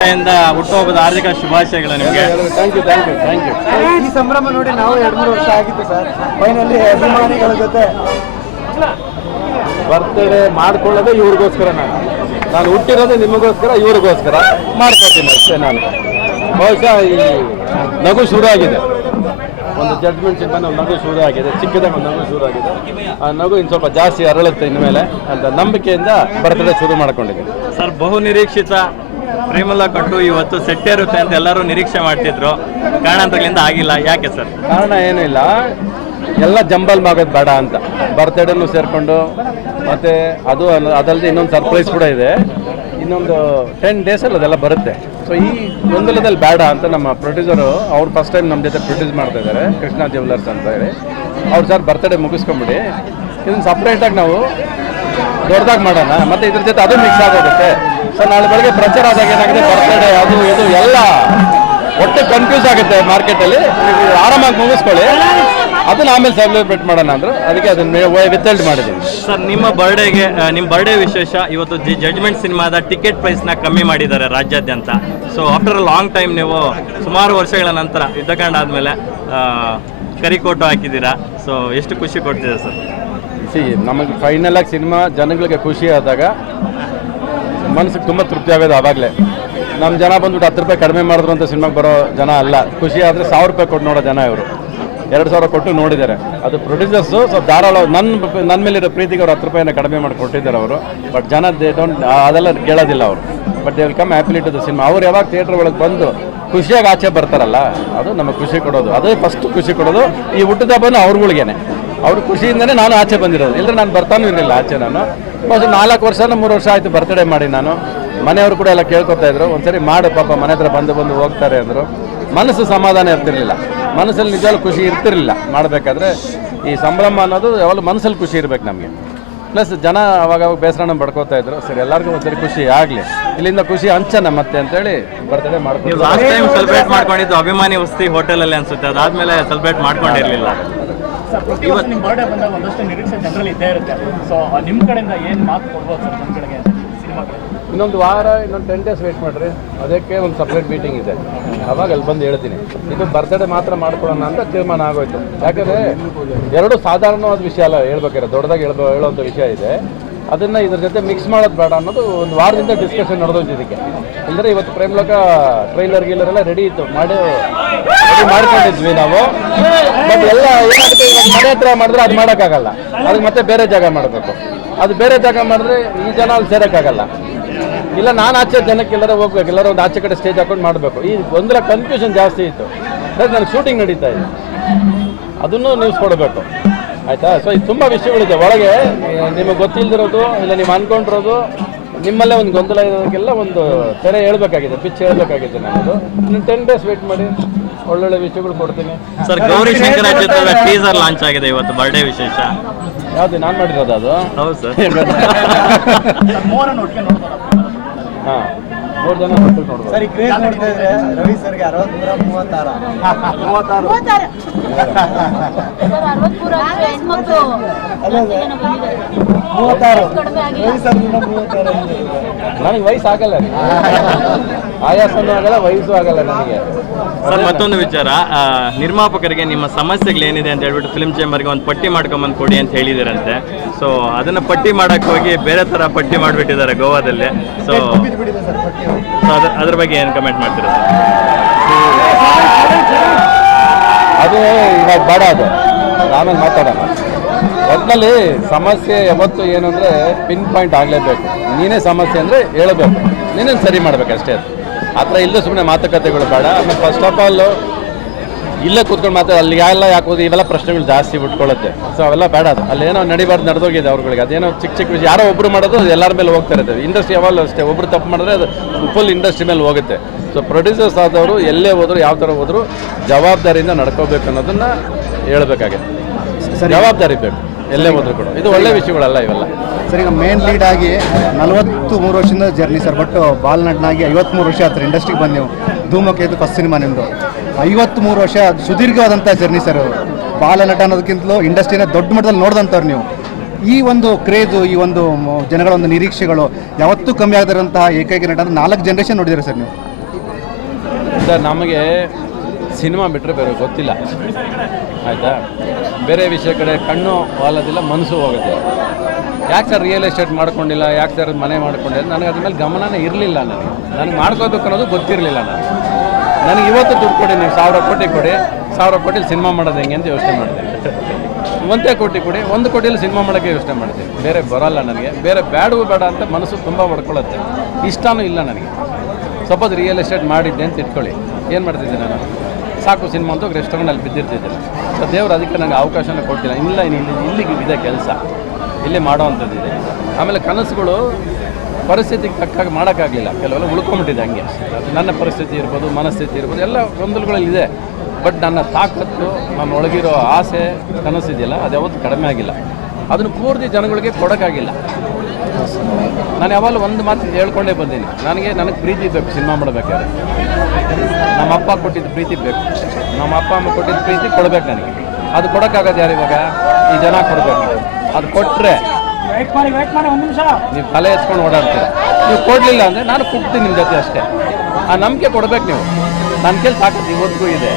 ಹುಟ್ಟುಹಬ್ಬದ ಹಾರ್ದಿಕ ಶುಭಾಶಯಗಳು ನಿಮಗೆ. Thank you. ಈ ಸಂಭ್ರಮ ನೋಡಿ ನಾವು 2-3 ವರ್ಷ ಆಗಿತ್ತು ಸರ್. ಫೈನಲಿ ಅಭಿಮಾನಿಗಳ ಜೊತೆ ಬರ್ತ್ಡೇ ಮಾಡ್ಕೊಳ್ಳೋದೇ ಇವ್ರಿಗೋಸ್ಕರ. ನಾನು ಹುಟ್ಟಿರೋದೇ ನಿಮಗೋಸ್ಕರ, ಇವ್ರಿಗೋಸ್ಕರ ಮಾಡ್ಕೊತೀನಿ ಅಷ್ಟೇ. ನಾನು ಬಹುಶಃ ಈ ನಗು ಶುರು ಆಗಿದೆ, ಒಂದು ಜಡ್ಜ್ಮೆಂಟ್ ಸಿನಿಮಾ ನಗು ಶುರು ಆಗಿದೆ, ಚಿಕ್ಕದಾಗ ಒಂದು ನಗು ಶುರು ಆಗಿದೆ. ಆ ನಗು ಇನ್ನು ಸ್ವಲ್ಪ ಜಾಸ್ತಿ ಅರಳುತ್ತೆ ಇನ್ಮೇಲೆ ಅಂತ ನಂಬಿಕೆಯಿಂದ ಬರ್ತ್ಡೇ ಶುರು ಮಾಡ್ಕೊಂಡಿದ್ದೀನಿ ಸರ್. ಬಹು ನಿರೀಕ್ಷಿತ ಪ್ರೇಮಲ ಕಟ್ಟು ಇವತ್ತು ಸೆಟ್ ಇರುತ್ತೆ ಅಂತ ಎಲ್ಲರೂ ನಿರೀಕ್ಷೆ ಮಾಡ್ತಿದ್ರು, ಕಾರಣಾಂತರಗಳಿಂದ ಆಗಿಲ್ಲ. ಯಾಕೆ ಸರ್? ಕಾರಣ ಏನೂ ಇಲ್ಲ, ಎಲ್ಲ ಜಂಬಲ್ ಆಗೋದು ಬೇಡ ಅಂತ ಬರ್ತ್ಡೇನು ಸೇರಿಕೊಂಡು, ಮತ್ತು ಅದಲ್ಲದೆ ಇನ್ನೊಂದು ಸರ್ಪ್ರೈಸ್ ಕೂಡ ಇದೆ. ಇನ್ನೊಂದು 10 ಡೇಸಲ್ಲಿ ಅದೆಲ್ಲ ಬರುತ್ತೆ. ಸೊ ಈ ಗೊಂದಲದಲ್ಲಿ ಬೇಡ ಅಂತ ನಮ್ಮ ಪ್ರೊಡ್ಯೂಸರು ಅವ್ರು ಫಸ್ಟ್ ಟೈಮ್ ನಮ್ಮ ಜೊತೆ ಪ್ರೊಡ್ಯೂಸ್ ಮಾಡ್ತಾ ಇದ್ದಾರೆ, ಕೃಷ್ಣ ಜ್ಯುವೆಲ್ಲರ್ಸ್ ಅಂತ ಹೇಳಿ. ಅವ್ರು ಸರ್ ಬರ್ತ್ಡೇ ಮುಗಿಸ್ಕೊಂಬಿಡಿ, ಇದನ್ನು ಸಪ್ರೇಟಾಗಿ ನಾವು ದೊಡ್ಡದಾಗಿ ಮಾಡೋಣ, ಮತ್ತು ಇದ್ರ ಜೊತೆ ಅದು ಮಿಕ್ಸ್ ಆಗೋಗುತ್ತೆ. ಸೊ ನಾಳೆ ಬೆಳಗ್ಗೆ ಪ್ರಚಾರ ಆದಾಗ ಏನಾಗಿದೆ, ಬರ್ತ್ಡೇ ಅದು ಇದು ಎಲ್ಲ ಒಟ್ಟು ಕನ್ಫ್ಯೂಸ್ ಆಗುತ್ತೆ ಮಾರ್ಕೆಟಲ್ಲಿ. ನೀವು ಆರಾಮಾಗಿ ಮುಗಿಸ್ಕೊಳ್ಳಿ, ಅದನ್ನ ಆಮೇಲೆ ಸೆಲೆಬ್ರೇಟ್ ಮಾಡೋಣ ಅಂದ್ರೆ ಅದಕ್ಕೆ ಅದನ್ನ ವಿತಲ್ಡ್ ಮಾಡಿದ್ದೀನಿ ಸರ್. ನಿಮ್ಮ ಬರ್ಡೇ ವಿಶೇಷ ಇವತ್ತು ಜಡ್ಜ್ಮೆಂಟ್ ಸಿನಿಮಾದ ಟಿಕೆಟ್ ಪ್ರೈಸ್ನ ಕಮ್ಮಿ ಮಾಡಿದ್ದಾರೆ ರಾಜ್ಯಾದ್ಯಂತ. So after a long time ನೀವು ಸುಮಾರು ವರ್ಷಗಳ ನಂತರ ಯುದ್ಧಕಾಂಡ ಆದಮೇಲೆ ಕರಿಕೋಟು ಹಾಕಿದ್ದೀರಾ. ಸೊ ಎಷ್ಟು ಖುಷಿ ಕೊಡ್ತಿದೆ ಸರ್? ನಮಗೆ ಫೈನಲ್ ಆಗಿ ಸಿನಿಮಾ ಜನಗಳಿಗೆ ಖುಷಿ ಆದಾಗ ಮನಸ್ಸಿಗೆ ತುಂಬ ತೃಪ್ತಿ ಆಗೋದು ಆವಾಗಲೇ. ನಮ್ಮ ಜನ ಬಂದ್ಬಿಟ್ಟು 10 ರೂಪಾಯಿ ಕಡಿಮೆ ಮಾಡಿದ್ರು ಅಂತ ಸಿನಿಮಾಗೆ ಬರೋ ಜನ ಅಲ್ಲ. ಖುಷಿ ಆದರೆ 1000 ರೂಪಾಯಿ ಕೊಟ್ಟು ನೋಡೋ ಜನ ಇವರು 2000 ಕೊಟ್ಟು ನೋಡಿದ್ದಾರೆ. ಅದು ಪ್ರೊಡ್ಯೂಸರ್ಸು ಸ್ವಲ್ಪ ಧಾರಾಳ ನನ್ನ ಮೇಲಿರೋ ಪ್ರೀತಿಗೆ ಅವ್ರು 10 ರೂಪಾಯಿನ ಕಡಿಮೆ ಮಾಡಿ ಕೊಟ್ಟಿದ್ದಾರೆ ಅವರು. ಬಟ್ ಜನ ಅದೆಲ್ಲ ಕೇಳೋದಿಲ್ಲ ಅವರು. But they will come happily to the cinema. ಅವ್ರು ಯಾವಾಗ ಥಿಯೇಟ್ರ್ ಒಳಗೆ ಬಂದು ಖುಷಿಯಾಗಿ ಆಚೆ ಬರ್ತಾರಲ್ಲ, ಅದು ನಮಗೆ ಖುಷಿ ಕೊಡೋದು. ಅದೇ ಫಸ್ಟ್ ಖುಷಿ ಕೊಡೋದು. ಈ ಹುಟ್ಟಿದ ಹಬ್ಬನೂ ಅವ್ರುಗಳಿಗೇನೆ, ಅವ್ರ ಖುಷಿಯಿಂದನೇ ನಾನು ಆಚೆ ಬಂದಿರೋದು. ಇಲ್ಲದ್ರೆ ನಾನು ಬರ್ತಾನೂ ಇರಲಿಲ್ಲ ಆಚೆ. ನಾನು 4 ವರ್ಷ 3 ವರ್ಷ ಆಯಿತು ಬರ್ತ್ಡೇ ಮಾಡಿ. ನಾನು ಮನೆಯವರು ಕೂಡ ಎಲ್ಲ ಕೇಳ್ಕೊತಾ ಇದ್ರು, ಒಂದ್ಸರಿ ಮಾಡು ಪಾಪ, ಮನೆ ಹತ್ರ ಬಂದು ಹೋಗ್ತಾರೆ ಅಂದರು. ಮನಸ್ಸು ಸಮಾಧಾನ ಇರ್ತಿರ್ಲಿಲ್ಲ, ಮನಸ್ಸಲ್ಲಿ ನಿಜವಾಗ್ಲೂ ಖುಷಿ ಇರ್ತಿರ್ಲಿಲ್ಲ ಮಾಡಬೇಕಾದ್ರೆ. ಈ ಸಂಭ್ರಮ ಅನ್ನೋದು ಯಾವಾಗಲೂ ಮನಸ್ಸಲ್ಲಿ ಖುಷಿ ಇರಬೇಕು ನಮಗೆ. ಪ್ಲಸ್ ಜನ ಅವಾಗ ಬೇಸರನ ಪಡ್ಕೋತಾ ಇದ್ರು. ಸರಿ ಎಲ್ಲರಿಗೂ ಒಂದ್ಸರಿ ಖುಷಿ ಆಗಲಿ, ಇಲ್ಲಿಂದ ಖುಷಿ ಹಂಚನ ಮತ್ತೆ ಅಂತೇಳಿ ಬರ್ತ್ಡೇ ಮಾಡ್ಕೊಂಡು. ಲಾಸ್ಟ್ ಟೈಮ್ ಸೆಲೆಬ್ರೇಟ್ ಮಾಡ್ಕೊಂಡಿದ್ದು ಅಭಿಮಾನಿ ವಸತಿ ಹೋಟೆಲಲ್ಲಿ ಅನ್ಸುತ್ತೆ, ಅದಾದ್ಮೇಲೆ ಸೆಲೆಬ್ರೇಟ್ ಮಾಡ್ಕೊಂಡಿರಲಿಲ್ಲ. ಇವತ್ತು ನಿಮ್ಮ ಬರ್ಡೇ ಬಂದಾಗ ಒಂದಷ್ಟು ನಿರೀಕ್ಷೆ ಜನರಲ್ಲಿ ಇದ್ದೇ ಇರುತ್ತೆ. ಸೊ ನಿಮ್ಮ ಕಡೆಯಿಂದ ಏನು ಮಾತು ಕೊಡ್ಬೋದು ಸರ್ ನಮ್ಮ ಕಡೆಗೆ ಸಿನಿಮಾ ಕಡೆ? ಇನ್ನೊಂದು ವಾರ, ಇನ್ನೊಂದು 10 ಡೇಸ್ ವೇಟ್ ಮಾಡಿರಿ, ಅದಕ್ಕೆ ಒಂದು ಸಪ್ರೇಟ್ ಮೀಟಿಂಗ್ ಇದೆ, ಅವಾಗ ಅಲ್ಲಿ ಬಂದು ಹೇಳ್ತೀನಿ. ಇದು ಬರ್ತ್ಡೇ ಮಾತ್ರ ಮಾಡ್ಕೊಳ್ಳೋಣ ಅಂತ ತೀರ್ಮಾನ ಆಗೋಯ್ತು. ಯಾಕಂದರೆ ಎರಡು ಸಾಧಾರಣವಾದ ವಿಷಯ ಅಲ್ಲ, ಹೇಳ್ಬೇಕಾದ್ರೆ ದೊಡ್ಡದಾಗಿ ಹೇಳೋವಂಥ ವಿಷಯ ಇದೆ. ಅದನ್ನು ಇದ್ರ ಜೊತೆ ಮಿಕ್ಸ್ ಮಾಡೋದು ಬೇಡ ಅನ್ನೋದು ಒಂದು ವಾರದಿಂದ ಡಿಸ್ಕಷನ್ ನಡೆದೋಯ್ತು ಇದಕ್ಕೆ. ಇಲ್ಲದ್ರೆ ಇವತ್ತು ಪ್ರೇಮ್ಲೋಕ ಟ್ರೈಲರ್ ಗೀಲರೆಲ್ಲ ರೆಡಿ ಇತ್ತು, ಮಾಡ್ಕೊಂಡಿದ್ವಿ ನಾವು. ಬಟ್ ಎಲ್ಲ ಏನಾಗುತ್ತೆ, ಇವಾಗ ಮನೆ ಹತ್ರ ಮಾಡಿದ್ರೆ ಅದು ಮಾಡೋಕ್ಕಾಗಲ್ಲ, ಅದಕ್ಕೆ ಮತ್ತೆ ಬೇರೆ ಜಾಗ ಮಾಡಬೇಕು. ಅದು ಬೇರೆ ಜಾಗ ಮಾಡಿದ್ರೆ ಈ ಜನ ಅಲ್ಲಿ ಸೇರೋಕ್ಕಾಗಲ್ಲ. ಇಲ್ಲ ನಾನು ಆಚೆ ಜನಕ್ಕೆ ಎಲ್ಲರೂ ಹೋಗ್ಬೇಕು, ಎಲ್ಲರೂ ಒಂದು ಆಚೆ ಕಡೆ ಸ್ಟೇಜ್ ಹಾಕೊಂಡು ಮಾಡಬೇಕು. ಈ ಒಂದರ ಕನ್ಫ್ಯೂಷನ್ ಜಾಸ್ತಿ ಇತ್ತು. ನನಗೆ ಶೂಟಿಂಗ್ ನಡೀತಾ ಇದೆ, ಅದನ್ನು ನ್ಯೂಸ್ ಕೊಡಬೇಕು, ಆಯಿತಾ? ಸೊ ಇದು ತುಂಬ ವಿಷಯಗಳಿದೆ ಒಳಗೆ, ನಿಮಗೆ ಗೊತ್ತಿಲ್ಲದಿರೋದು ಇಲ್ಲ ನೀವು ಅಂದ್ಕೊಂಡಿರೋದು, ನಿಮ್ಮಲ್ಲೇ ಒಂದು ಗೊಂದಲ ಇರೋದಕ್ಕೆಲ್ಲ ಒಂದು ತೆರೆ ಹೇಳ್ಬೇಕಾಗಿದೆ, ಪಿಚ್ ಹೇಳ್ಬೇಕಾಗಿದೆ. ನಮ್ಮದು ಇನ್ನು 10 ಡೇಸ್ ವೇಟ್ ಮಾಡಿ, ಒಳ್ಳೊಳ್ಳೆ ವಿಷಯಗಳು ಕೊಡ್ತೀನಿ ಸರ್. ಗೌರಿ ಶಂಕರ ಚಿತ್ರದ ಟೀಸರ್ ಲಾಂಚ್ ಆಗಿದೆ ಇವತ್ತು, ಬರ್ಡೇ ವಿಶೇಷ. ಯಾವುದು ನಾನು ಮಾಡಿರೋದು ಅದು? ಹೌದು ಸರ್. ಹಾಂ, 3 ಜನ ನೋಡ್ಬೋದು ಸರಿ. ಕ್ರೇಜ್ ನೋಡ್ತಾ ಇದ್ರೆ ರವಿ ಸರ್ಗೆ 63 ನನಗೆ ವಯಸ್ಸು ಆಗಲ್ಲ, ಆಯಾಸನೂ ಆಗಲ್ಲ, ವಯಸ್ಸು ಆಗಲ್ಲ ನನಗೆ. ಸರ್ ಮತ್ತೊಂದು ವಿಚಾರ, ನಿರ್ಮಾಪಕರಿಗೆ ನಿಮ್ಮ ಸಮಸ್ಯೆಗಳೇನಿದೆ ಅಂತ ಹೇಳ್ಬಿಟ್ಟು ಫಿಲ್ಮ್ ಚೇಂಬರ್ಗೆ ಒಂದು ಪಟ್ಟಿ ಮಾಡ್ಕೊಂಬಂದು ಕೊಡಿ ಅಂತ ಹೇಳಿದಿರಂತೆ. ಸೊ ಅದನ್ನು ಪಟ್ಟಿ ಮಾಡೋಕ್ಕೆ ಹೋಗಿ ಬೇರೆ ಥರ ಪಟ್ಟಿ ಮಾಡಿಬಿಟ್ಟಿದ್ದಾರೆ ಗೋವಾದಲ್ಲಿ. ಸೊ ಅದ್ರ ಬಗ್ಗೆ ಏನು ಕಮೆಂಟ್ ಮಾಡ್ತೀರಾ ಸರ್? ಅದು ಇವಾಗ ಬೇಡ, ಅದು ಆಮೇಲೆ ಮಾತಾಡೋಣ. ಒಟ್ಟಿನಲ್ಲಿ ಸಮಸ್ಯೆ ಯಾವತ್ತು ಏನು ಅಂದರೆ ಪಿನ್ ಪಾಯಿಂಟ್ ಆಗಲೇಬೇಕು. ನೀನೇ ಸಮಸ್ಯೆ ಅಂದರೆ ಹೇಳಬೇಕು, ನೀನೇನು ಸರಿ ಮಾಡಬೇಕು ಅಷ್ಟೇ. ಅದು ಆ ಥರ ಇಲ್ಲದೆ ಸುಮ್ಮನೆ ಮಾತುಕತೆಗಳು ಬೇಡ. ಆಮೇಲೆ ಫಸ್ಟ್ ಆಫ್ ಆಲ್ ಇಲ್ಲೇ ಕೂತ್ಕೊಂಡು ಅಲ್ಲಿ ಯಾಕೆ ಇವೆಲ್ಲ ಪ್ರಶ್ನೆಗಳು ಜಾಸ್ತಿ ಬಿಟ್ಕೊಳ್ಳುತ್ತೆ. ಸೊ ಅವೆಲ್ಲ ಬೇಡ. ಅದು ಅಲ್ಲೇನೋ ನಡಿಬಾರ್ದು ನಡೆದೋಗಿದೆ ಅವ್ರುಗಳಿಗೆ. ಅದೇನೋ ಚಿಕ್ಕ ವಿಷಯ, ಯಾರೋ ಒಬ್ಬರು ಮಾಡೋದು ಅದು ಎಲ್ಲರ ಮೇಲೆ ಹೋಗ್ತಾ ಇರುತ್ತೆ. ಇಂಡಸ್ಟ್ರಿ ಯಾವಾಗಲೂ ಅಷ್ಟೇ, ಒಬ್ಬರು ತಪ್ಪು ಮಾಡಿದ್ರೆ ಅದು ಫುಲ್ ಇಂಡಸ್ಟ್ರಿ ಮೇಲೆ ಹೋಗುತ್ತೆ. ಸೊ ಪ್ರೊಡ್ಯೂಸರ್ಸ್ ಆದವರು ಎಲ್ಲೇ ಹೋದ್ರು, ಯಾವ ಥರ ಹೋದ್ರು ಜವಾಬ್ದಾರಿಯಿಂದ ನಡ್ಕೋಬೇಕು ಅನ್ನೋದನ್ನು ಹೇಳ್ಬೇಕಾಗುತ್ತೆ. ಜವಾಬ್ದಾರಿ ಬೇಕು ಎಲ್ಲೇ ಹೋದ್ರು ಕೂಡ. ಇದು ಒಳ್ಳೆ ವಿಷಯಗಳಲ್ಲ ಇವೆಲ್ಲ. ಸರ್, ಈಗ ಮೇನ್ ಲೀಡ್ ಆಗಿ 43 ವರ್ಷದಿಂದ ಜರ್ನಿ ಸರ್. ಬಟ್ ಬಾಲ್ ನಟನಾಗಿ 53 ವರ್ಷ ಆಯ್ತು ಇಂಡಸ್ಟ್ರಿಗೆ ಬಂದು. ನೀವು ಧೂಮಕೇತು ಫಸ್ಟ್ ಸಿನಿಮಾ ನಿಮ್ಮದು. 53 ವರ್ಷ ಸುದೀರ್ಘವಾದಂಥ ಜರ್ನಿ ಸರ್. ಬಾಲ ನಟ ಅನ್ನೋದಕ್ಕಿಂತಲೂ ಇಂಡಸ್ಟ್ರಿನ ದೊಡ್ಡ ಮಟ್ಟದಲ್ಲಿ ನೋಡಿದಂಥವ್ರು ನೀವು. ಈ ಒಂದು ಕ್ರೇಜು, ಈ ಒಂದು ಜನಗಳ ಒಂದು ನಿರೀಕ್ಷೆಗಳು ಯಾವತ್ತೂ ಕಮ್ಮಿ ಆಗದಿರೋಂತಹ ಏಕೈಕ ನಟ ಅಂದ್ರೆ 4 ಜನರೇಷನ್ ನೋಡಿದ್ದೀರಾ ಸರ್ ನೀವು. ಸರ್ ನಮಗೆ ಸಿನಿಮಾ ಬಿಟ್ಟರೆ ಬೇರೆ ಗೊತ್ತಿಲ್ಲ, ಆಯಿತಾ. ಬೇರೆ ವಿಷಯ ಕಡೆ ಕಣ್ಣು ವಾಲೋದಿಲ್ಲ, ಮನಸ್ಸು ಹೋಗೋದಿಲ್ಲ. ಯಾಕೆ ಸರ್ ರಿಯಲ್ ಎಸ್ಟೇಟ್ ಮಾಡ್ಕೊಂಡಿಲ್ಲ, ಯಾಕೆ ಸರ್ ಮನೆ ಮಾಡ್ಕೊಂಡಿಲ್ಲ, ನನಗೆ ಅದ್ರ ಮೇಲೆ ಗಮನನೇ ಇರಲಿಲ್ಲ. ನನಗೆ ಮಾಡ್ಕೋಬೇಕು ಅನ್ನೋದು ಗೊತ್ತಿರಲಿಲ್ಲ. ನನಗೆ ಇವತ್ತು ದುಡ್ಡು ಕೊಡಿ, ನೀವು 1000 ಕೋಟಿ ಕೊಡಿ, 1000 ಕೋಟಿಲಿ ಸಿನಿಮಾ ಮಾಡೋದು ಹೆಂಗೆ ಅಂತ ಯೋಚನೆ ಮಾಡ್ತೀನಿ. 1 ಕೋಟಿ ಕೊಡಿ, 1 ಕೋಟಿಯಲ್ಲಿ ಸಿನಿಮಾ ಮಾಡೋಕ್ಕೆ ಯೋಚನೆ ಮಾಡ್ತೀನಿ. ಬೇರೆ ಬರೋಲ್ಲ ನನಗೆ. ಬೇರೆ ಬೇಡವೂ ಬೇಡ ಅಂತ ಮನಸ್ಸು ತುಂಬ ಹೊಡ್ಕೊಳ್ಳುತ್ತೆ. ಇಷ್ಟನೂ ಇಲ್ಲ ನನಗೆ. ಸಪೋಸ್ ರಿಯಲ್ ಎಸ್ಟೇಟ್ ಮಾಡಿದ್ದೆ ಅಂತ ಇಟ್ಕೊಳ್ಳಿ, ಏನು ಮಾಡ್ತಿದ್ದೆ ನಾನು? ಸಾಕು ಸಿನಿಮಾ ಅಂತ ರೆಸ್ಟ್ ತಗೊಂಡು ಅಲ್ಲಿ ಬಿದ್ದಿರ್ತಿದ್ದೆ. ಸೊ ದೇವರು ಅದಕ್ಕೆ ನನಗೆ ಅವಕಾಶನ ಕೊಟ್ಟಿಲ್ಲ. ಇಲ್ಲ ಇಲ್ಲಿಗೆ ಇದೆ ಕೆಲಸ, ಇಲ್ಲಿ ಮಾಡೋವಂಥದ್ದಿದೆ. ಆಮೇಲೆ ಕನಸುಗಳು ಪರಿಸ್ಥಿತಿಗೆ ತಕ್ಕಾಗಿ ಮಾಡೋಕ್ಕಾಗಲಿಲ್ಲ, ಕೆಲವೆಲ್ಲ ಉಳ್ಕೊಂಬಿಟ್ಟಿದೆ ಹಂಗೆ. ನನ್ನ ಪರಿಸ್ಥಿತಿ ಇರ್ಬೋದು, ಮನಸ್ಥಿತಿ ಇರ್ಬೋದು, ಎಲ್ಲ ಗೊಂದಲಗಳಲ್ಲಿದೆ. ಬಟ್ ನನ್ನ ತಾಕತ್ತು, ನನ್ನ ಒಳಗಿರೋ ಆಸೆ, ಕನಸಿದೆಯಲ್ಲ, ಅದು ಯಾವತ್ತೂ ಕಡಿಮೆ ಆಗಿಲ್ಲ. ಅದನ್ನು ಪೂರ್ತಿ ಜನಗಳಿಗೆ ಕೊಡೋಕ್ಕಾಗಿಲ್ಲ. ನಾನು ಯಾವಾಗಲೂ ಒಂದು ಮಾತು ಹೇಳ್ಕೊಂಡೇ ಬಂದೀನಿ, ನನಗೆ ಪ್ರೀತಿ ಬೇಕು ಸಿನಿಮಾ ಮಾಡಬೇಕಾದ್ರೆ. ನಮ್ಮ ಅಪ್ಪ ಕೊಟ್ಟಿದ್ದು ಪ್ರೀತಿ ಬೇಕು, ನಮ್ಮ ಅಪ್ಪ ಅಮ್ಮ ಕೊಟ್ಟಿದ್ದು ಪ್ರೀತಿ ಕೊಡಬೇಕು ನನಗೆ. ಅದು ಕೊಡೋಕ್ಕಾಗೋದು ಯಾರು ಇವಾಗ? ಈ ಜನ ಕೊಡಬೇಕು. ಅದು ಕೊಟ್ಟರೆ ನೀವು ತಲೆ ಎತ್ಕೊಂಡು ಓಡಾಡ್ತೀರ. ನೀವು ಕೊಡಲಿಲ್ಲ ಅಂದರೆ ನಾನು ಕುಗ್ತೀನಿ ನಿಮ್ಮ ಜೊತೆ ಅಷ್ಟೇ. ಆ ನಂಬಿಕೆ ಕೊಡಬೇಕು ನೀವು. ನನ್ನ ಕೈಲಿ ತಾಕತ್ತು ಇವತ್ತಿಗೂ ಇದೆ.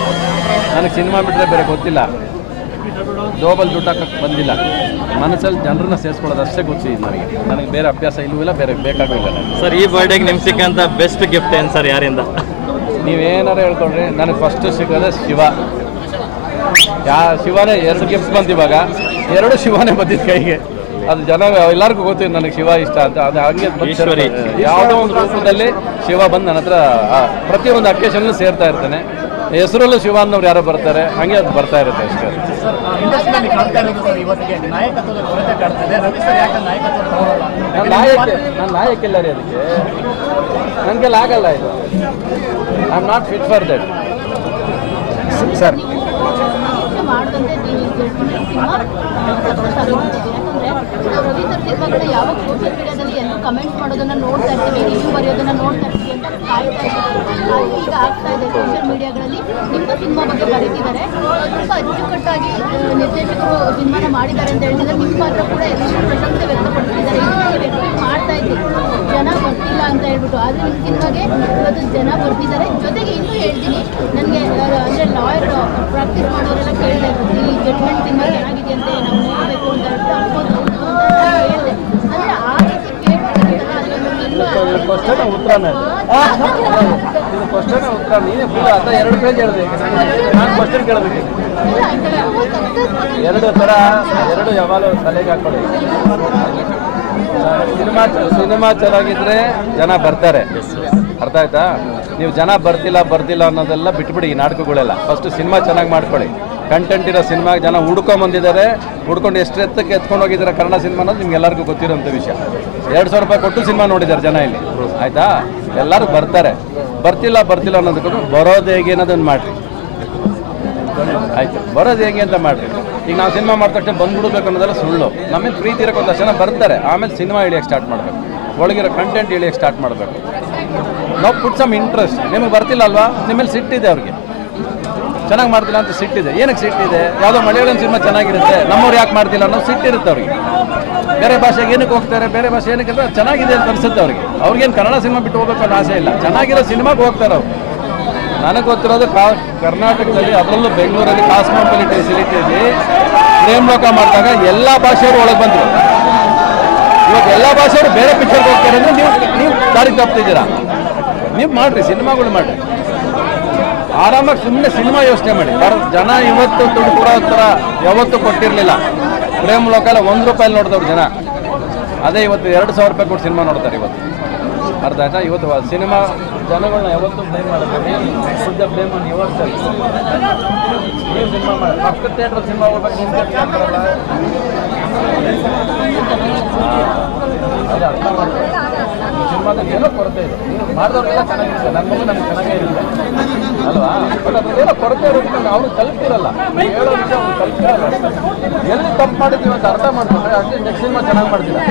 ನನಗೆ ಸಿನಿಮಾ ಬಿಟ್ಟರೆ ಬೇರೆ ಗೊತ್ತಿಲ್ಲ, ಜೋಬಲ್ ದುಡ್ಡು ಹಾಕಕ್ಕೆ ಬಂದಿಲ್ಲ. ಮನಸ್ಸಲ್ಲಿ ಜನರನ್ನ ಸೇರಿಸ್ಕೊಳ್ಳೋದು ಅಷ್ಟೇ ಗೊತ್ತಿದೆ ನನಗೆ ಬೇರೆ ಅಭ್ಯಾಸ ಇಲ್ಲೂ ಇಲ್ಲ, ಬೇರೆ ಬೇಕಾಗೂ ಇಲ್ಲ ನನಗೆ. ಸರ್, ಈ ಬರ್ಡೇಗೆ ನಿಮ್ಗೆ ಸಿಕ್ಕಂಥ ಬೆಸ್ಟ್ ಗಿಫ್ಟ್ ಏನು ಸರ್? ಯಾರಿಂದ? ನೀವೇನಾರು ಹೇಳ್ಕೊಂಡ್ರಿ, ನನಗೆ ಫಸ್ಟು ಸಿಗೋದೇ ಶಿವನೇ. 2 ಗಿಫ್ಟ್ ಬಂತು ಇವಾಗ, 2 ಶಿವನೇ ಬಂದಿದ್ದು ಕೈಗೆ. ಅದು ಜನ ಎಲ್ಲರಿಗೂ ಗೊತ್ತಿದೆ ನನಗೆ ಶಿವ ಇಷ್ಟ ಅಂತ. ಅದು ಹಂಗೆ ಈಶ್ವರಿ ಯಾವುದೋ ಒಂದು ರೂಪದಲ್ಲಿ ಶಿವ ಬಂದು ನನ್ನ ಹತ್ರ ಪ್ರತಿಯೊಂದು ಅಕೇಶನ್ಲೂ ಸೇರ್ತಾ ಇರ್ತಾನೆ. ಹೆಸರಲ್ಲೂ ಶಿವ ಅನ್ನೋರು ಯಾರೋ ಬರ್ತಾರೆ, ಹಾಗೆ ಅದು ಬರ್ತಾ ಇರುತ್ತೆ ಅಷ್ಟೇ. ಇಂಡಸ್ಟ್ರಿಯಲ್ಲಿ ಕಾಣ್ತಾ ಇರೋದು ಸರ್ ಇವತ್ತಿಗೆ ನಾಯಕತ್ವದ ಕೊರತೆ ಕಾಡ್ತದೆ. ರವಿ ಸರ್ ಯಾಕೆ ನಾಯಕತ್ವ ತಗೊಳ್ಳಲ್ಲ? ನಾನು ನಾಯಕಿಲ್ಲ ರೀ ಅದಕ್ಕೆ. ನನಗೆಲ್ಲ ಆಗಲ್ಲ ಇದು. I am not fit for that sir. ಮಾಡಿದಂತೆ ರವಿ ಸರ್ ಸಿನಿಮಾಗಳು ಯಾವಾಗ ಸೋಷಿಯಲ್ ಮೀಡಿಯಾದಲ್ಲಿ ಎಲ್ಲರೂ ಕಮೆಂಟ್ ಮಾಡೋದನ್ನ ನೋಡ್ತಾ ಇರ್ತೀವಿ, ರಿವ್ಯೂ ಬರೆಯೋದನ್ನ ನೋಡ್ತಾ ಇರ್ತೀವಿ ಅಂತ ಕಾಯ್ತಾ ಇರ್ತೀವಿ. ಈಗ ಆಗ್ತಾ ಇದೆ ಸೋಷಿಯಲ್ ಮೀಡಿಯಾಗಳಲ್ಲಿ ನಿಮ್ಮ ಸಿನಿಮಾ ಬಗ್ಗೆ ಬರೀತಿದ್ದಾರೆ. ಸ್ವಲ್ಪ ಅಚ್ಚುಕಟ್ಟಾಗಿ ನಿರ್ದೇಶಕರು ಸಿನಿಮಾನ ಮಾಡಿದ್ದಾರೆ ಅಂತ ಹೇಳಿದ್ರೆ ನಿಮ್ಮ ಮಾತ್ರ ಕೂಡ ಎಲ್ಲರೂ ಪ್ರಶಂಸೆ ವ್ಯಕ್ತಪಡಿಸಿದ್ದಾರೆ. ಇದನ್ನು ಮಾಡ್ತಾ ಇದ್ದೀವಿ, ಜನ ಬರ್ತಿಲ್ಲ ಅಂತ ಹೇಳ್ಬಿಟ್ಟು. ಆದರೆ ನಿಮ್ಮ ಸಿನಿಮಾಗೆ ಇವತ್ತು ಜನ ಬರ್ತಿದ್ದಾರೆ. ಜೊತೆಗೆ ಇನ್ನೂ ಹೇಳ್ತೀನಿ, ನನಗೆ ಅಂದರೆ ಲಾಯರ್ ಪ್ರಾಕ್ಟೀಸ್ ಮಾಡೋರೆಲ್ಲ ಕೇಳಿದೆ, ಈ ಜಡ್ಜ್ಮೆಂಟ್ ಸಿನಿಮಾ ಚೆನ್ನಾಗಿದೆಯಂತೆ, ನಾವು ನೋಡಬೇಕು ಅಂತ ಹೇಳ್ಬಿಟ್ಟು ಅನ್ಬೋದು ಅಂತ ಹೇಳಿದೆ. ಅಂದರೆ ಆ ರೀತಿ ಕೇಳ್ಬೇಕಂತಲ್ಲ, ಕ್ವಶನ್ ಉತ್ತರನೇ ಇದು ಕ್ವಶನ್ ಉತ್ತರ. ನೀನೇ ಫುಲ್ ಅದ 2 ಪೇಜ್ ಹೇಳಿದೆ. ನಾನು ಕ್ವಶನ್ ಕೇಳಬೇಕು. 2 ಥರ 2 ಯಾವಾಗಲೂ ತಲೆಗೆ ಹಾಕೊಳ್ಳಿ. ಸಿನಿಮಾ ಚೆನ್ನಾಗಿದ್ರೆ ಜನ ಬರ್ತಾರೆ, ಅರ್ಥ ಆಯ್ತಾ? ನೀವು ಜನ ಬರ್ತಿಲ್ಲ ಅನ್ನೋದೆಲ್ಲ ಬಿಟ್ಬಿಡಿ. ಈ ನಾಟಕಗಳೆಲ್ಲ ಫಸ್ಟ್ ಸಿನಿಮಾ ಚೆನ್ನಾಗಿ ಮಾಡ್ಕೊಳ್ಳಿ. ಕಂಟೆಂಟ್ ಇರೋ ಸಿನಿಮಾ ಜನ ಹುಡ್ಕೊಂಬಂದಿದ್ದಾರೆ, ಹುಡ್ಕೊಂಡು ಎಷ್ಟು ಎತ್ಕೊಂಡು ಹೋಗಿದ್ದಾರೆ ಕನ್ನಡ ಸಿನಿಮಾ ಅನ್ನೋದು ನಿಮ್ಗೆ ಎಲ್ಲರಿಗೂ ಗೊತ್ತಿರೋಂಥ ವಿಷಯ. 200 ರೂಪಾಯಿ ಕೊಟ್ಟು ಸಿನಿಮಾ ನೋಡಿದ್ದಾರೆ ಜನ ಇಲ್ಲಿ, ಆಯಿತಾ? ಎಲ್ಲರೂ ಬರ್ತಾರೆ. ಬರ್ತಿಲ್ಲ ಅನ್ನೋದಕ್ಕೂ ಬರೋದು ಹೇಗೆ ಅನ್ನೋದನ್ನು ಮಾಡಿರಿ, ಆಯಿತು? ಬರೋದು ಹೇಗೆ ಅಂತ ಮಾಡಿರಿ. ಈಗ ನಾವು ಸಿನಿಮಾ ಮಾಡಿದ ತಕ್ಷಣ ಬಂದ್ಬಿಡ್ಬೇಕು ಅನ್ನೋದೆಲ್ಲ ಸುಳ್ಳು. ನಮಗೆ ಪ್ರೀತಿ ಇರೋಕೆ ಒಂದಷ್ಟು ಜನ ಬರ್ತಾರೆ, ಆಮೇಲೆ ಸಿನಿಮಾ ಇಳಿಯೋಕ್ಕೆ ಸ್ಟಾರ್ಟ್ ಮಾಡಬೇಕು, ಒಳಗಿರೋ ಕಂಟೆಂಟ್ ಇಳಿಯೋಕ್ಕೆ ಸ್ಟಾರ್ಟ್ ಮಾಡಬೇಕು. ನಾವು ಪುಟ್ ಸಮ್ ಇಂಟ್ರೆಸ್ಟ್. ನಿಮಗೆ ಬರ್ತಿಲ್ಲ ಅಲ್ವಾ, ನಿಮ್ಮಲ್ಲಿ ಸಿಟ್ಟಿದೆ, ಅವ್ರಿಗೆ ಚೆನ್ನಾಗಿ ಮಾಡ್ತಿಲ್ಲ ಅಂತ ಸಿಟ್ಟಿದೆ. ಏನಕ್ಕೆ ಸಿಟ್ಟಿದೆ? ಯಾವುದೋ ಮಲಯಾಳಂ ಸಿನಿಮಾ ಚೆನ್ನಾಗಿರುತ್ತೆ, ನಮ್ಮವ್ರು ಯಾಕೆ ಮಾಡ್ತಿಲ್ಲ ಅನ್ನೋ ಸಿಟ್ಟಿರುತ್ತೆ ಅವ್ರಿಗೆ. ಬೇರೆ ಭಾಷೆಗೆ ಏನಕ್ಕೆ ಹೋಗ್ತಾರೆ, ಬೇರೆ ಭಾಷೆ ಏನಕ್ಕೆ ಅಂದರೆ ಚೆನ್ನಾಗಿದೆ ಅಂತ ಅನಿಸುತ್ತೆ ಅವ್ರಿಗೇನು ಕನ್ನಡ ಸಿನಿಮಾ ಬಿಟ್ಟು ಹೋಗ್ಬೇಕು ಅನ್ನೋ ಆಸೆ ಇಲ್ಲ, ಚೆನ್ನಾಗಿರೋ ಸಿನಿಮಾಗೆ ಹೋಗ್ತಾರೆ ಅವ್ರು. ನನಗೆ ಗೊತ್ತಿರೋದು ಕರ್ನಾಟಕದಲ್ಲಿ, ಅದರಲ್ಲೂ ಬೆಂಗಳೂರಲ್ಲಿ ಕಾಸ್ಮೋಪಾಲಿಟನ್ ಸಿಟಿಯಲ್ಲಿ ಪ್ರೇಮ್ ಲೋಕ ಮಾಡಿದಾಗ ಎಲ್ಲ ಭಾಷೆಯವರು ಒಳಗೆ ಬಂದರು. ಇವಾಗ ಎಲ್ಲ ಭಾಷೆಯವರು ಬೇರೆ ಪಿಕ್ಚರ್ಗೆ ಹೋಗ್ತಾರೆ ಅಂದರೆ ನೀವು ದಾರಿ ತಪ್ಪಿದ್ದೀರಾ. ನೀವು ಮಾಡಿರಿ, ಸಿನಿಮಾಗಳು ಮಾಡಿರಿ, ಆರಾಮಾಗಿ ಸುಮ್ಮನೆ ಸಿನಿಮಾ ಯೋಚನೆ ಮಾಡಿ. ಜನ ಇವತ್ತು ದುಡ್ಡು ಕೊಡೋ ಥರ ಯಾವತ್ತೂ ಕೊಟ್ಟಿರಲಿಲ್ಲ. ಪ್ರೇಮ್ ಲೋಕ ಎಲ್ಲ 1 ರೂಪಾಯಲ್ಲಿ ನೋಡಿದವ್ರು ಜನ, ಅದೇ ಇವತ್ತು 2,000 ರೂಪಾಯಿ ಕೊಟ್ಟು ಸಿನಿಮಾ ನೋಡ್ತಾರೆ ಇವತ್ತು, ಅರ್ಥ ಆಯ್ತಾ? ಇವತ್ತು ಸಿನಿಮಾ ಜನಗಳನ್ನ ಯಾವತ್ತೂ ಬ್ಲೇಮ್ ಮಾಡೋದು ಶುದ್ಧ ಬ್ಲೇಮ್ ಆನ್ ಯುವರ್ ಸೆಲ್ಫ್. ನೀವು ಸಿನಿಮಾ ಮಾಡಿ ಪಕ್ಕ ಥಿಯೇಟ್ರಲ್ಲಿ ಸಿನಿಮಾ ಹೋಗ್ಬೇಕು, ಅದೇ ಅರ್ಥ ಮಾಡ್ತಾರೆ. ಸಿನಿಮಾದಲ್ಲಿ ಏನೋ ಕೊರತೆ ಇದೆ, ನೀವು ಮಾಡಿದವ್ರಿಗೆಲ್ಲ ಚೆನ್ನಾಗಿರುತ್ತೆ, ನನ್ನ ಮಗು ನಮ್ಗೆ ಚೆನ್ನಾಗೇ ಇರುತ್ತೆ ಅಲ್ವಾ? ಬಟ್ ಅದೇನೋ ಕೊರತೆ ಇರೋದಕ್ಕೆ ಅವ್ರು ತಲುಪಿರಲ್ಲ, ಹೇಳೋ ವಿಷಯ ಅವ್ರು ತಲುಪಿರಲ್ಲ. ಎಲ್ಲಿ ತಪ್ಪು ಮಾಡಿದ್ದೀವಿ ಅಂತ ಅರ್ಥ ಮಾಡ್ಕೊಂಡ್ರೆ ಅಟ್ಲೀಸ್ಟ್ ನೆಕ್ಸ್ಟ್ ಸಿನಿಮಾ ಚೆನ್ನಾಗಿ ಮಾಡ್ತೀರಾ.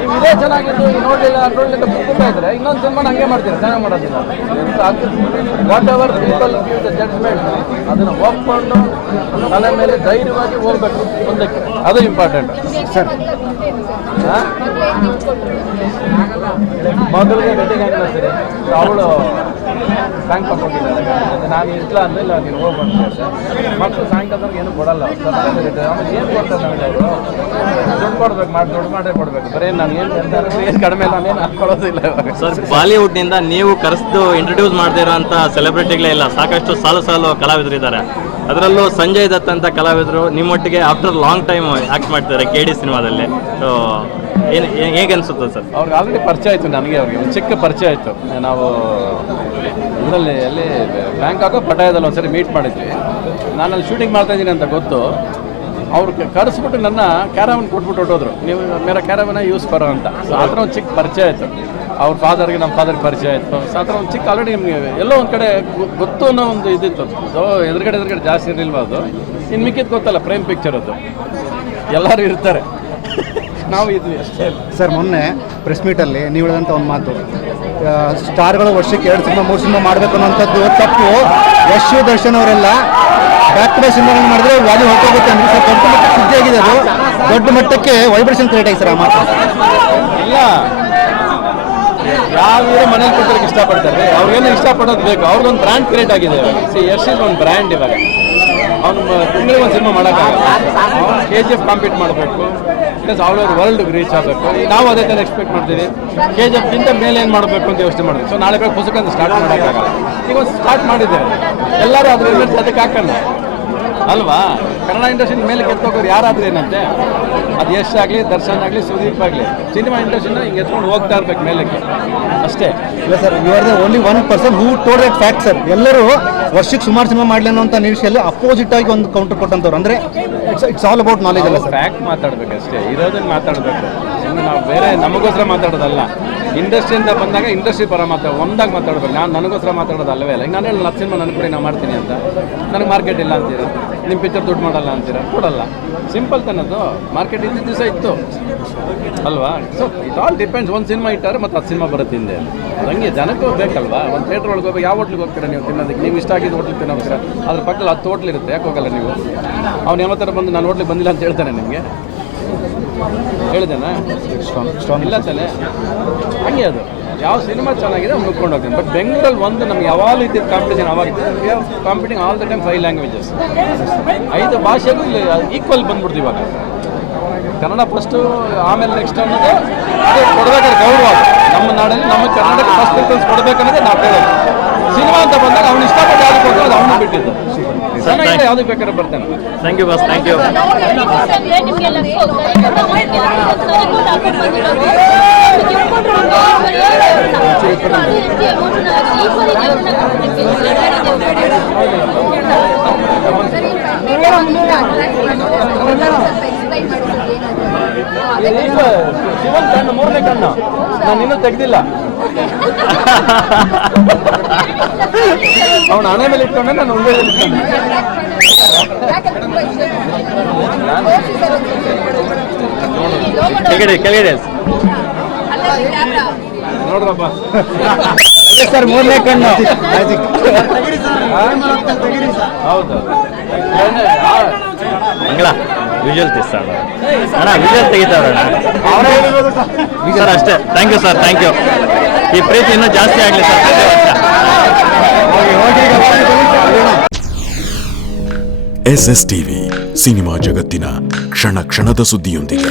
ನೀವು ಇದೇ ಚೆನ್ನಾಗಿದ್ದು ನೋಡಲಿಲ್ಲ ಕುತ್ಕೊತಾ ಇದ್ರೆ ಇನ್ನೊಂದು ಸಿನಿಮಾ ಹಂಗೆ ಮಾಡ್ತೀರಾ, ಚೆನ್ನಾಗಿ ಮಾಡೋದಿಲ್ಲ. Whatever people give the judgement, ಅದನ್ನು ಒಪ್ಕೊಂಡು ತಲೆ ಮೇಲೆ ಧೈರ್ಯವಾಗಿ ಹೋಗ್ಬೇಕು ಮುಂದಕ್ಕೆ, ಅದು ಇಂಪಾರ್ಟೆಂಟ್. ಸರ್, ಹಾಂ ಮೊದಲಿಗೆ ವೆಡ್ಡಿಂಗ್ ಆ್ಯನಿವರ್ಸರಿ ಅವಳು ಬ್ಯಾಂಕ್ ಹೋಗಿದ್ದಾಳೆ. ನಾನು ಇಲ್ಲ ಅಂದರೆ ಇಲ್ಲ ನೀನು ಹೋಗಿ ಅಂತ ಹೇಳಿದೆ. ಮತ್ತು ಸಾಯಂಕಾಲದವ್ರಿಗೆ ಏನು ಕೊಡಲ್ಲ, ಆಮೇಲೆ ಏನು ಕೊಡ್ತಾರೆ ನನಗೆ ಅವರು ದುಡ್ಡು ಕೊಡ್ಬೇಕು, ದುಡ್ಡು ಮಾಡೇ ಕೊಡಬೇಕು. ಬರೀ ನಾನು ಏನು ಕಡಿಮೆ ನಾನೇನು ಹಾಕೊಳ್ಳೋದಿಲ್ಲ ಇವಾಗ. ಸರ್, ಬಾಲಿವುಡ್ನಿಂದ ನೀವು ಕರೆಸ್ದು ಇಂಟ್ರೊಡ್ಯೂಸ್ ಮಾಡದೇ ಇರೋಂಥ ಸೆಲೆಬ್ರಿಟಿಗಳೇ ಇಲ್ಲ, ಸಾಕಷ್ಟು ಸಾಲು ಕಲಾವಿದರು ಇದ್ದಾರೆ. ಅದರಲ್ಲೂ ಸಂಜಯ್ ದತ್ ಅಂತ ಕಲಾವಿದರು ನಿಮ್ಮೊಟ್ಟಿಗೆ ಆಫ್ಟರ್ ಲಾಂಗ್ ಟೈಮ್ ಆ್ಯಕ್ಟ್ ಮಾಡ್ತಿದ್ದಾರೆ KD ಸಿನಿಮಾದಲ್ಲಿ. ಸೊ ಹೇಗೆ ಅನಿಸುತ್ತೆ ಸರ್? ಅವ್ರಿಗೆ ಆಲ್ರೆಡಿ ಪರಿಚಯ ಆಯಿತು, ನನಗೆ ಅವ್ರಿಗೆ ಒಂದು ಚಿಕ್ಕ ಪರಿಚಯ ಆಯಿತು. ನಾವು ಇದರಲ್ಲಿ ಎಲ್ಲಿ ಬ್ಯಾಂಕಾಕೋ ಪಟಾಯದಲ್ಲಿ ಒಂದ್ಸರಿ ಮೀಟ್ ಮಾಡಿದ್ವಿ. ನಾನು ಅಲ್ಲಿ ಶೂಟಿಂಗ್ ಮಾಡ್ತಾಯಿದ್ದೀನಿ ಅಂತ ಗೊತ್ತು. ಅವ್ರು ಕರೆಸ್ಬಿಟ್ಟು ನನ್ನ ಕ್ಯಾರವನ್ ಕೊಟ್ಬಿಟ್ಟು ಹೊಟ್ಟೋದ್ರು, ನೀವು ಮೇರಾ ಕ್ಯಾರವನ್ನ ಯೂಸ್ ಕರೋ ಅಂತ. ಸೊ ಆ ಥರ ಒಂದು ಚಿಕ್ಕ ಪರಿಚಯ ಆಯಿತು. ಅವ್ರ ಫಾದರ್ಗೆ ನಮ್ಮ ಫಾದರ್ಗೆ ಪರಿಚಯ ಆಯಿತು. ಸೊ ಆ ಥರ ಒಂದು ಚಿಕ್ಕ ಆಲ್ರೆಡಿ ನಿಮಗೆ ಎಲ್ಲೋ ಒಂದು ಕಡೆ ಗೊತ್ತು ಅನ್ನೋ ಒಂದು ಇದಿತ್ತು. ಸೊ ಎದುರುಗಡೆ ಜಾಸ್ತಿ ಇರಲಿಲ್ವ ಅದು. ಇನ್ನು ಮಿಕ್ಕಿದ್ದು ಗೊತ್ತಲ್ಲ, ಪ್ರೇಮ್ ಪಿಕ್ಚರ್ ಅದು, ಎಲ್ಲರೂ ಇರ್ತಾರೆ, ನಾವು ಇದ್ವಿ ಅಷ್ಟೇ. ಸರ್, ಮೊನ್ನೆ ಪ್ರೆಸ್ ಮೀಟಲ್ಲಿ ನೀವು ಹೇಳಿದಂಥ ಒಂದು ಮಾತು, ಸ್ಟಾರ್ಗಳು ವರ್ಷಕ್ಕೆ 2 ಸಿನಿಮಾ 3 ಸಿನಿಮಾ ಮಾಡಬೇಕು ಅನ್ನೋಂಥದ್ದು ತಪ್ಪು. ಯಶ್ ದರ್ಶನ್ ಅವರೆಲ್ಲ ಬ್ಯಾಕ್ ಟು ಬ್ಯಾಕ್ ಸಿನಿಮಾಗಳು ಮಾಡಿದ್ರೆ ವ್ಯಾಲ್ಯೂ ಹೋಗೋಗುತ್ತೆ ಅಂದರೆ ಸರ್, ದೊಡ್ಡ ಮಟ್ಟಕ್ಕೆ ಸುದ್ದಿ ಆಗಿದೆ ಅದು, ದೊಡ್ಡ ಮಟ್ಟಕ್ಕೆ ವೈಬ್ರೇಷನ್ ಕ್ರಿಯೇಟ್ ಆಗಿದೆ ಸರ್ ಆ ಮಾತು. ಇಲ್ಲ, ಯಾವ ಮನೇಲಿ ಕೊಟ್ಟರಿಗೆ ಇಷ್ಟಪಡ್ತಾರೆ, ಅವ್ರಿಗೇನು ಇಷ್ಟಪಡೋದು ಬೇಕು. ಅವ್ರಿಗೊಂದು ಬ್ರ್ಯಾಂಡ್ ಕ್ರಿಯೇಟ್ ಆಗಿದೆ ಇವಾಗ. ಯಶ್ ಇಸ್ ಒಂದು ಬ್ರ್ಯಾಂಡ್ ಇವಾಗ. ಅವನು ತಿಂಗಳಿಗೆ ಒಂದು ಸಿನಿಮಾ ಮಾಡೋಕ್ಕಾಗಲ್ಲ. ಅವ್ನು KGF ಕಾಂಪೀಟ್ ಮಾಡಬೇಕು, ಪ್ಲಸ್ ಆಲ್ ಓವರ್ ವರ್ಲ್ಡ್ಗೆ ರೀಚ್ ಆಗಬೇಕು. ನಾವು ಅದೇ ಥರ ಎಕ್ಸ್ಪೆಕ್ಟ್ ಮಾಡ್ತೀವಿ. KGFಗಿಂತ ಮೇಲೆ ಏನು ಮಾಡಬೇಕು ಅಂತ ಯೋಚನೆ ಮಾಡಿದ್ವಿ. ಸೊ ನಾಳೆ ಪುಸ್ತಕ ಅಂತ ಸ್ಟಾರ್ಟ್ ಮಾಡೋಕ್ಕಾಗಲ್ಲ. ಈಗ ಒಂದು ಸ್ಟಾರ್ಟ್ ಮಾಡಿದ್ದೇವೆ, ಎಲ್ಲರೂ ಅದ್ರ ಎನರ್ಜಿ ಅದಕ್ಕೆ ಹಾಕೋಣ ಅಲ್ವಾ. ಕನ್ನಡ ಇಂಡಸ್ಟ್ರಿ ಮೇಲೆ ಕೆತ್ತೋಗೋರು ಯಾರಾದ್ರೂ ಏನಂತೆ, ಅದು ಯಶ್ ಆಗಲಿ, ದರ್ಶನ್ ಆಗಲಿ, ಸುದೀಪ್ ಆಗಲಿ, ಸಿನಿಮಾ ಇಂಡಸ್ಟ್ರಿನ ಹಿಂಗೆ ಎತ್ಕೊಂಡು ಹೋಗ್ತಾ ಇರ್ಬೇಕು ಮೇಲಕ್ಕೆ ಅಷ್ಟೇ. ಇಲ್ಲ sir, you are the only 1% who told that fact sir. ಎಲ್ಲರೂ ವರ್ಷಕ್ಕೆ ಸುಮಾರು ಸಿನಿಮಾ ಮಾಡಲಿ ಅನ್ನೋಂಥ ನಿರೀಕ್ಷೆಯಲ್ಲಿ ಅಪೋಸಿಟ್ ಆಗಿ ಒಂದು ಕೌಂಟರ್ ಕೊಟ್ಟಂಥವ್ರು. ಅಂದರೆ ಇಟ್ಸ್ ಆಲ್ ಅಬೌಟ್ ನಾಲೆಜ್ ಅಲ್ಲ ಸರ್, ಫ್ಯಾಕ್ಟ್ ಮಾತಾಡ್ಬೇಕು ಅಷ್ಟೇ, ಇರೋದನ್ನ ಮಾತಾಡಬೇಕು. ಸುಮ್ಮನೆ ನಾವು ಬೇರೆ ನಮಗೋಸ್ಕರ ಮಾತಾಡೋದಲ್ಲ. ಇಂಡಸ್ಟ್ರಿಯಿಂದ ಬಂದಾಗ ಇಂಡಸ್ಟ್ರಿ ಪರ ಒಂದಾಗಿ ಮಾತಾಡ್ಬೇಕು. ನಾನು ನನಗೋಸ್ಕರ ಮಾತಾಡೋದು ಅಲ್ಲವೇ ಅಲ್ಲ. ಈಗ ನಾನು ಹೇಳಿ 10 ಸಿನಿಮಾ ನನ್ನ ಕಡೆ ನಾವು ಮಾಡ್ತೀನಿ ಅಂತ, ನನಗೆ ಮಾರ್ಕೆಟ್ ಇಲ್ಲ ಅಂತೀರಾ, ನಿಮ್ಮ ಪಿಕ್ಚರ್ ದುಡ್ಡು ಮಾಡಲ್ಲ ಅಂತೀರಾ, ಕೊಡಲ್ಲ. ಸಿಂಪಲ್ ತನ್ನದು, ಮಾರ್ಕೆಟ್ ಇದ್ದಿದ್ದ ದಿವಸ ಇತ್ತು ಅಲ್ವಾ. So it all depends. ಒಂದು ಸಿನಿಮಾ ಇಟ್ಟಾರೆ ಮತ್ತು 10 ಸಿನಿಮಾ ಬರುತ್ತೆ ಹಿಂದೆ. ಹಂಗೆ ಜನಕ್ಕೂ ಬೇಕಲ್ವಾ. ಒಂದು ಥಿಯೇಟ್ರ್ ಒಳಗೆ ಹೋಗಿ ಯಾವ ಹೋಟ್ಲಿಗೆ ಹೋಗ್ತೀರಾ ನೀವು ತಿನ್ನೋದಕ್ಕೆ? ನೀವು ಇಷ್ಟ ಆಗಿದ್ದು ಹೋಟ್ಲಿಗೆ ತಿನ್ನೋಗ್ತೀರಾ, ಅದ್ರ ಪಕ್ಕದಲ್ಲಿ 10 ಹೋಟ್ಲ್ ಇರುತ್ತೆ, ಯಾಕೆ ಹೋಗಲ್ಲ ನೀವು? ಅವ್ನು ಯಾವ ಥರ ಬಂದು ನಾನು ಹೋಟ್ಲಿಗೆ ಬಂದಿಲ್ಲ ಅಂತ ಹೇಳ್ತಾನೆ ನಿಮಗೆ? ಹೇಳಿದ್ದೇನಾ? ಸ್ಟ್ರಾಂಗ್ ಇಲ್ಲ ತಾನೆ. ಹಂಗೆ ಅದು ಯಾವ ಸಿನಿಮಾ ಚೆನ್ನಾಗಿದೆ ಅವ್ನು ನುಗ್ಕೊಂಡು ಹೋಗ್ತೀನಿ. ಬಟ್ ಬೆಂಗಳೂರಲ್ಲಿ ಒಂದು ನಮ್ಗೆ ಯಾವಾಗ ಇದ್ದಿದ್ದು ಕಾಂಪಿಟೇಷನ್ ಅವಾಗ we are competing all the time 5 languages. 5 ಭಾಷೆಗೂ ಇಲ್ಲಿ ಈಕ್ವಲ್ ಬಂದ್ಬಿಡ್ತು ಇವಾಗ. ಕನ್ನಡ ಫಸ್ಟು, ಆಮೇಲೆ ನೆಕ್ಸ್ಟ್ ಅನ್ನೋದು ಅದೇ ಕೊಡಬೇಕಾದ್ರೆ ಗೌರವ. ನಮ್ಮ ನಾಡಲ್ಲಿ ನಮ್ಮ ಕನ್ನಡಕ್ಕೆ ಫಸ್ಟ್ ಪ್ರಿಫರೆನ್ಸ್ ಕೊಡಬೇಕನ್ನೋದೇ ನಾವು ಹೇಳೋದು. ಸಿನಿಮಾ ಅಂತ ಬಂದಾಗ ಅವ್ನು ಇಷ್ಟಪಟ್ಟು ಯಾವ್ದು ಕೊಟ್ಟರೆ ಅದು ಅವನು ಬಿಟ್ಟಿದ್ದು. ಚೆನ್ನಾಗಿದೆ, ಯಾವುದಕ್ಕೆ ಬೇಕಾದ್ರೆ ಬರ್ತಾನೆ. Thank you boss, thank you. ಶಿವನ್ ಕಣ್ಣು 3ನೇ ಕಣ್ಣು ನಾನು ಇನ್ನೂ ತೆಗ್ದಿಲ್ಲ. ಅವನ ಹಣೆ ಮೇಲೆ ಇಟ್ಕೊಂಡೆ, ನಾನು ಉಂಡೆಯಲ್ಲಿ ಇಟ್ಕೊಂಡೆ. ಕೆಳಗಡೆ ನೋಡ್ರಪ್ಪ ಸರ್, 3ನೇ ಕಣ್ಣು. ಹೌದು ಮಂಗಳ ವಿಜುವಲ್ ತೆಗಿಸ್ತಾರ ಅಣ್ಣ, ವಿಜುವಲ್ ತೆಗಿತಾವ್ರಣ್ಣ ಸರ್ ಅಷ್ಟೇ. Thank you sir, thank you. ಈ ಪ್ರೀತಿ ಇನ್ನೂ ಜಾಸ್ತಿ ಆಗಲಿ ಸರ್ SS TV ಸಿನಿಮಾ ಜಗತ್ತಿನ ಕ್ಷಣ ಕ್ಷಣದ ಸುದ್ದಿಯೊಂದಿಗೆ.